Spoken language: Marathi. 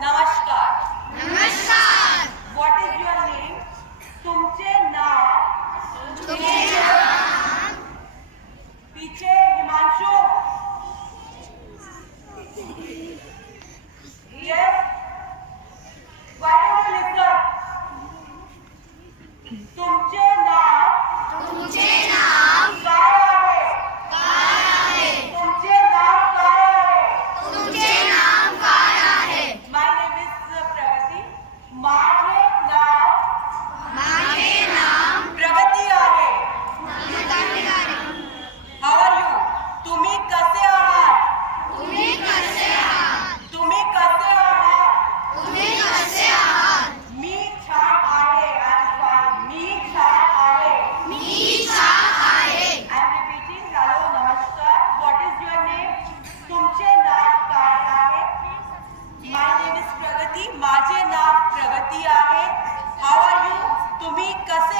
नमस्कार. नमस्कार. What is your name? तुमचे नाव. तुमचे नाम. पीछे Himanshu. Yes. Why don't you listen? तुमचे नाव. तुमचे नाम काय आहे? काय आहे? तुमचे नाव काय आहे? तुमचे नाम काय आहे? My name is प्रगती. माझे नाव माझे नाम प्रगती आहे. नमस्कार. How are you? तुम्ही कसे आहात? तुम्ही कसे आहात? तुम्ही कसे आहात? तुम्ही कसे आहात? मी छान आहे. I'm fine. मी छान आहे. मी छान आहे. I'm repeating. Hello, नमस्कार. What is your name? तुमचे नाव काय आहे? My name is प्रगती. माझे नाव प्रगती आहे. How are you? तुम्ही कसे